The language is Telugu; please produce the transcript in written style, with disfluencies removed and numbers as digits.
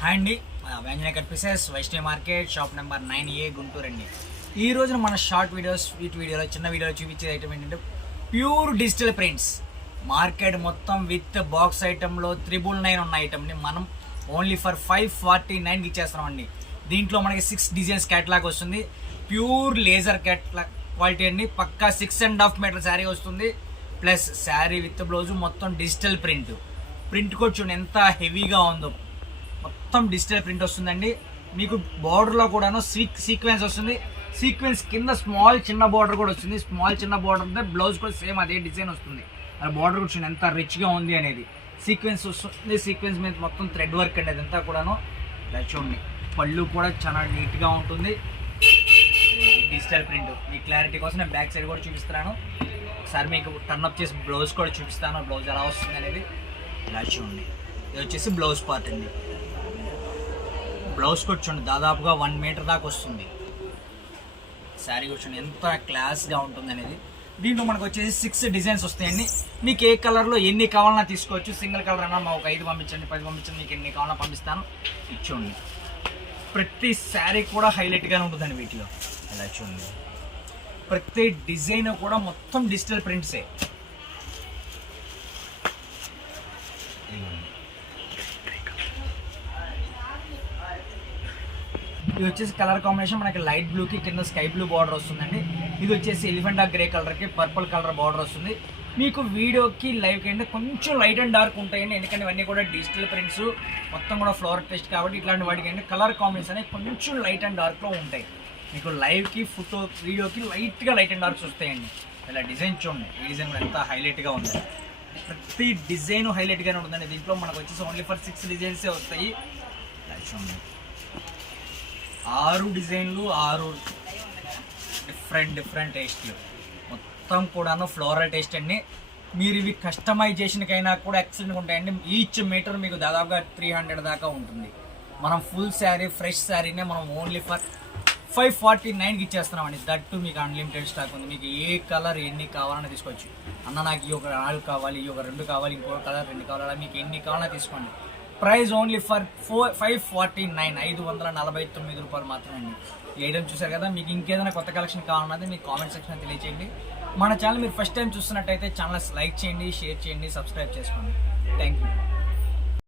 హాయ్ అండి, వ్యాంజనే కనిపిసెస్ Vaishnavi market shop number 9A Guntur అండి. ఈ రోజున మన షార్ట్ వీడియోస్ చిన్న వీడియోలో చూపించే ఐటమ్ ఏంటంటే ప్యూర్ డిజిటల్ ప్రింట్స్. మార్కెట్ మొత్తం విత్ బాక్స్ ఐటెంలో 999 ఉన్న ఐటమ్ని మనం ఓన్లీ ఫర్ 549కి ఇచ్చేస్తున్నామండి. దీంట్లో మనకి 6 డిజైన్స్ క్యాటలాగ్ వస్తుంది. ప్యూర్ లేజర్ క్యాటలాగ్ క్వాలిటీ అండి. పక్కా 6.5 మీటర్ శారీ వస్తుంది. ప్లస్ శారీ విత్ బ్లౌజ్ మొత్తం డిజిటల్ ప్రింట్ కూడా చూడండి ఎంత హెవీగా ఉందో. మొత్తం డిజిటల్ ప్రింట్ వస్తుందండి. మీకు బార్డర్లో కూడాను సీక్వెన్స్ వస్తుంది. సీక్వెన్స్ కింద చిన్న బార్డర్ కూడా వస్తుంది. చిన్న బార్డర్ అంటే బ్లౌజ్ కూడా సేమ్ అదే డిజైన్ వస్తుంది. అది బార్డర్ కూడా చూడండి ఎంత రిచ్గా ఉంది అనేది. సీక్వెన్స్ వస్తుంది. సీక్వెన్స్ మీద మొత్తం థ్రెడ్ వర్క్ అండి. అదంతా కూడాను చూడండి. పళ్ళు కూడా చాలా నీట్గా ఉంటుంది. డిజిటల్ ప్రింట్ మీ క్లారిటీ కోసం నేను బ్యాక్ సైడ్ కూడా చూపిస్తున్నాను. ఒకసారి మీకు టర్న్అప్ చేసి బ్లౌజ్ కూడా చూపిస్తాను. బ్లౌజ్ ఎలా వస్తుంది అనేది ఇలా చూడండి. ఇది వచ్చేసి బ్లౌజ్ పార్ట్ అండి. బ్లౌజ్ కూడా చూడండి దాదాపుగా 1 మీటర్ దాకా వస్తుంది. శారీ కూడా చూడండి ఎంత క్లాస్గా ఉంటుంది అనేది. దీంట్లో మనకు వచ్చేసి 6 డిజైన్స్ వస్తాయండి. మీకు ఏ కలర్లో ఎన్ని కావాలన్నా తీసుకోవచ్చు. సింగిల్ కలర్ అన్నా మా ఒక 5 పంపించండి, 10 పంపించండి, మీకు ఎన్ని కావాలన్నా పంపిస్తాను. ఇచ్చోండి. ప్రతి శారీ కూడా హైలైట్గానే ఉంటుందండి వీటిలో. ఇలా చూడండి. ప్రతి డిజైన్ కూడా మొత్తం డిజిటల్ ప్రింట్సే. ఇది వచ్చేసి కలర్ కాంబినేషన్ మనకి లైట్ బ్లూకి కింద స్కై బ్లూ బార్డర్ వస్తుందండి. ఇది వచ్చేసి ఎలిఫెంట్ గ్రే కలర్కి పర్పుల్ కలర్ బార్డర్ వస్తుంది. మీకు వీడియోకి లైవ్కి అంటే కొంచెం లైట్ అండ్ డార్క్ ఉంటాయండి. ఎందుకంటే ఇవన్నీ కూడా డిజిటల్ ప్రింట్స్ మొత్తం కూడా ఫ్లోర్ టెస్ట్ కాబట్టి ఇట్లాంటి వాటికి అంటే కలర్ కాంబినేషన్ అనేది కొంచెం లైట్ అండ్ డార్క్లో ఉంటాయి. మీకు లైవ్కి వీడియోకి లైట్గా లైట్ అండ్ డార్క్స్ వస్తాయండి. ఇలా డిజైన్ చూడండి. ఈ డిజైన్ కూడా ఎంత హైలైట్గా ఉంది. ప్రతి డిజైన్ హైలైట్గానే ఉంటుందండి. దీంట్లో మనకు వచ్చేసి ఓన్లీ ఫర్ 6 డిజైన్సే వస్తాయి. చూడండి. 6 డిజైన్లు, 6 డిఫరెంట్ టేస్ట్లు. మొత్తం కూడాను ఫ్లోరల్ టేస్ట్ అండి. మీరు ఇవి కస్టమైజేషన్కైనా కూడా ఎక్సలెంట్గా ఉంటాయండి. ఈచ్ మీటర్ మీకు దాదాపుగా 300 దాకా ఉంటుంది. మనం ఫుల్ శారీ ఫ్రెష్ శారీనే మనం ఓన్లీ ఫర్ 549కి ఇచ్చేస్తున్నామండి. దట్టు మీకు అన్లిమిటెడ్ స్టాక్ ఉంది. మీకు ఏ కలర్ ఎన్ని కావాలన్నా తీసుకోవచ్చు. అన్న నాకు ఈ ఒక 4 కావాలి, ఈ ఒక 2 కావాలి, ఇంకో కలర్ 2 కావాలి, అలా మీకు ఎన్ని కావాలన్నా తీసుకోండి. ప్రైస్ ఓన్లీ ఫర్ 549 549 రూపాయలు మాత్రమే అండి. ఈ ఐటమ్ చూసారు కదా. మీకు ఇంకేదైనా కొత్త కలెక్షన్ కావాలన్నది మీకు కామెంట్ సెక్షన్ తెలియచేయండి. మన ఛానల్ మీరు ఫస్ట్ టైం చూస్తున్నట్టయితే ఛానల్ లైక్ చేయండి, షేర్ చేయండి, సబ్స్క్రైబ్ చేసుకోండి. Thank you.